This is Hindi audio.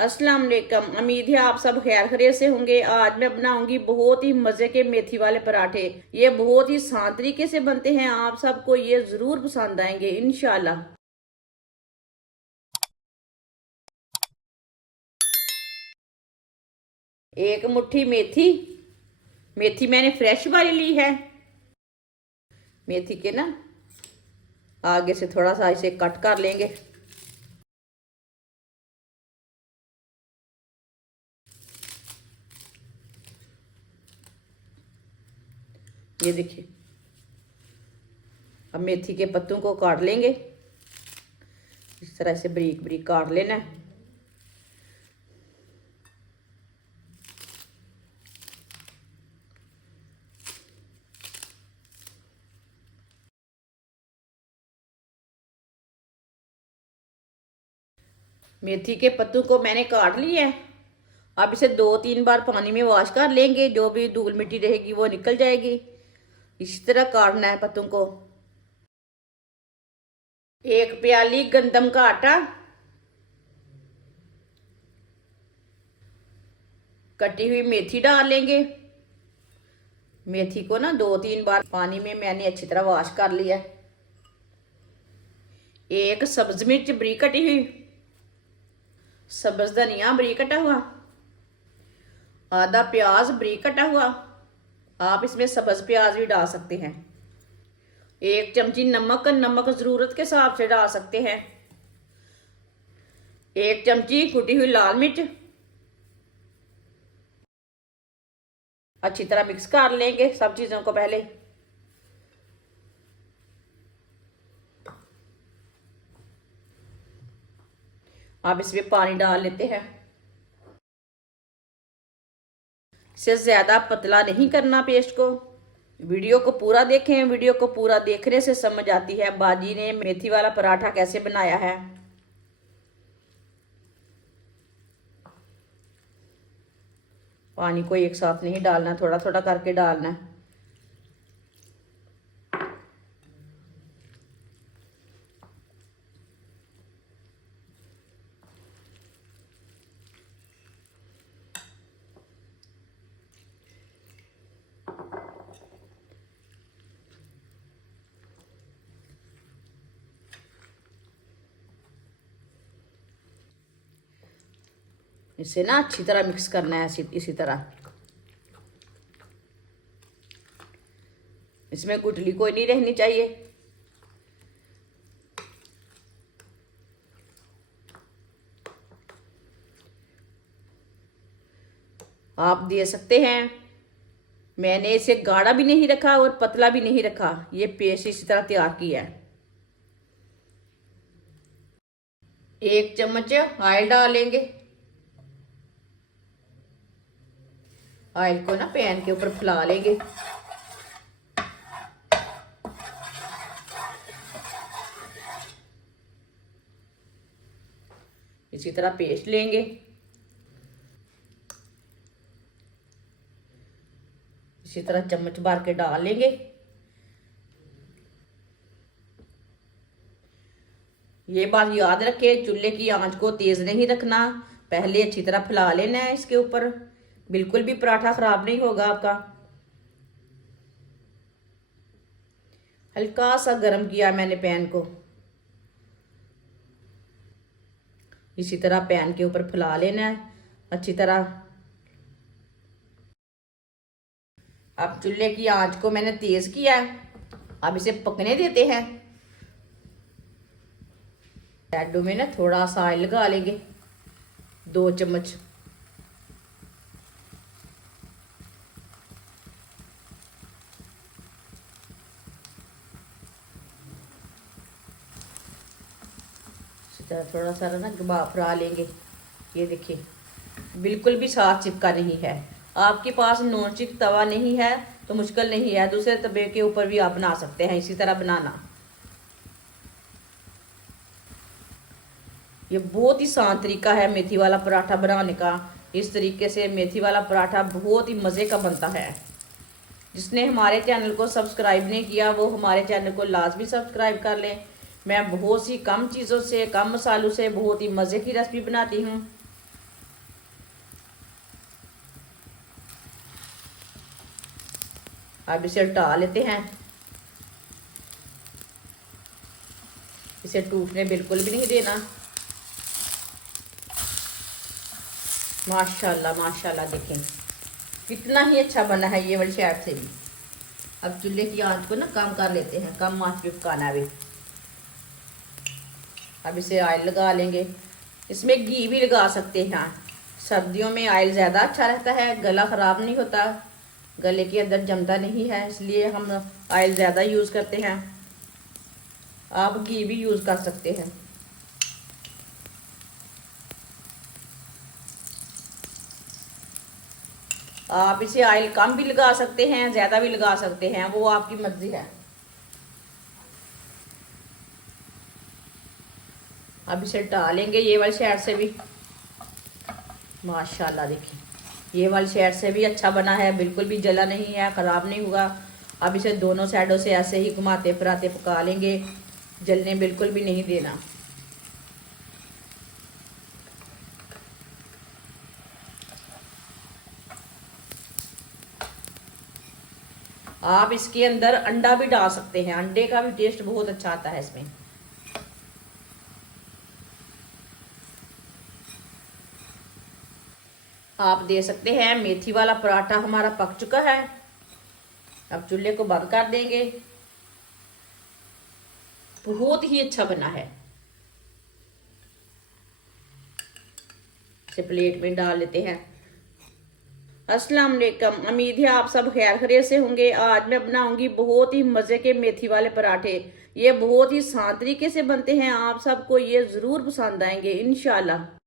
अस्सलाम वालेकुम। उम्मीद है आप सब खैर खैरियत से होंगे। आज मैं बनाऊंगी बहुत ही मजे के मेथी वाले पराठे। ये बहुत ही आसान तरीके से बनते हैं, आप सबको ये जरूर पसंद आएंगे इंशाल्लाह। एक मुट्ठी मेथी, मेथी मैंने फ्रेश वाली ली है। मेथी के ना आगे से थोड़ा सा इसे कट कर लेंगे। ये देखिए, अब मेथी के पत्तों को काट लेंगे। इस तरह से बारीक बारीक काट लेना है। मेथी के पत्तों को मैंने काट लिया है। अब इसे 2-3 बार पानी में वॉश कर लेंगे, जो भी धूल मिट्टी रहेगी वो निकल जाएगी। इसी तरह काटना है पत्तों को। एक प्याली गंदम का आटा, कटी हुई मेथी डाल लेंगे। मेथी को ना 2-3 बार पानी में मैंने अच्छी तरह वॉश कर लिया है। एक सब्ज मिर्च बरीक कटी हुई, सब्ज धनिया बरीक कटा हुआ, आधा प्याज बरीक कटा हुआ। आप इसमें सब्ज प्याज भी डाल सकते हैं। एक चमची नमक, नमक जरूरत के हिसाब से डाल सकते हैं। एक चमची कुटी हुई लाल मिर्च। अच्छी तरह मिक्स कर लेंगे सब चीजों को पहले। अब इसमें पानी डाल लेते हैं। इसे ज्यादा पतला नहीं करना पेस्ट को। वीडियो को पूरा देखें, वीडियो को पूरा देखने से समझ आती है बाजी ने मेथी वाला पराठा कैसे बनाया है। पानी को एक साथ नहीं डालना, थोड़ा थोड़ा करके डालना है। इसे ना अच्छी तरह मिक्स करना है इसी तरह। इसमें गुठली कोई नहीं रहनी चाहिए। आप दे सकते हैं। मैंने इसे गाढ़ा भी नहीं रखा और पतला भी नहीं रखा, ये पेस्ट इसी तरह तैयार किया है। एक चम्मच ऑयल डालेंगे। ऑयल को ना पैन के ऊपर फैला लेंगे। इसी तरह पेस्ट लेंगे। इसी तरह चम्मच भर के डाल लेंगे। ये बात याद रखें, चूल्हे की आंच को तेज नहीं रखना, पहले अच्छी तरह फैला लेना है इसके ऊपर। बिल्कुल भी पराठा खराब नहीं होगा आपका। हल्का सा गर्म किया मैंने पैन को। इसी तरह पैन के ऊपर फैला लेना है अच्छी तरह। अब चूल्हे की आंच को मैंने तेज किया है। अब इसे पकने देते हैं। लड्डू में ना थोड़ा सा ऑयल लगा लेंगे, 2 चम्मच। थोड़ा सा ना फ्रा लेंगे। ये देखिए, बिल्कुल भी साफ चिपका नहीं है। आपके पास नॉन स्टिक तवा नहीं है तो मुश्किल नहीं है, दूसरे तवे के ऊपर भी आप बना सकते हैं। इसी तरह बनाना। ये बहुत ही आसान तरीका है मेथी वाला पराठा बनाने का। इस तरीके से मेथी वाला पराठा बहुत ही मज़े का बनता है। जिसने हमारे चैनल को सब्सक्राइब नहीं किया वो हमारे चैनल को लाजमी सब्सक्राइब कर लें। मैं बहुत सी कम चीज़ों से, कम मसालों से बहुत ही मज़े की रेसिपी बनाती हूँ। अब इसे उल्टा लेते हैं। इसे टूटने बिल्कुल भी नहीं देना। माशाल्लाह माशाल्लाह, देखें कितना ही अच्छा बना है ये वाली साइड से भी। अब चूल्हे की आंच को ना कम कर लेते हैं, कम आंच पे पकाना है। अब इसे ऑयल लगा लेंगे। इसमें घी भी लगा सकते हैं। सर्दियों में ऑयल ज़्यादा अच्छा रहता है, गला ख़राब नहीं होता, गले के अंदर जमता नहीं है, इसलिए हम ऑयल ज़्यादा यूज़ करते हैं। आप घी भी यूज़ कर सकते हैं। आप इसे ऑयल कम भी लगा सकते हैं, ज़्यादा भी लगा सकते हैं, वो आपकी मर्जी है। अब इसे डालेंगे ये वाली साइड से भी। माशाल्लाह, देखिए ये वाली साइड से भी अच्छा बना है, बिल्कुल भी जला नहीं है, ख़राब नहीं हुआ। अब इसे दोनों साइडों से ऐसे ही घुमाते फिराते पका लेंगे, जलने बिल्कुल भी नहीं देना। आप इसके अंदर अंडा भी डाल सकते हैं, अंडे का भी टेस्ट बहुत अच्छा आता है इसमें। आप दे सकते हैं। मेथी वाला पराठा हमारा पक चुका है। अब चूल्हे को बंद कर देंगे। बहुत ही अच्छा बना है। इसे प्लेट में डाल लेते हैं। अस्सलाम वालेकुम, उम्मीद है आप सब खैर खैरियत से होंगे। आज मैं बनाऊंगी बहुत ही मज़े के मेथी वाले पराठे। ये बहुत ही आसान तरीके से बनते हैं, आप सबको ये ज़रूर पसंद आएंगे इंशाल्लाह।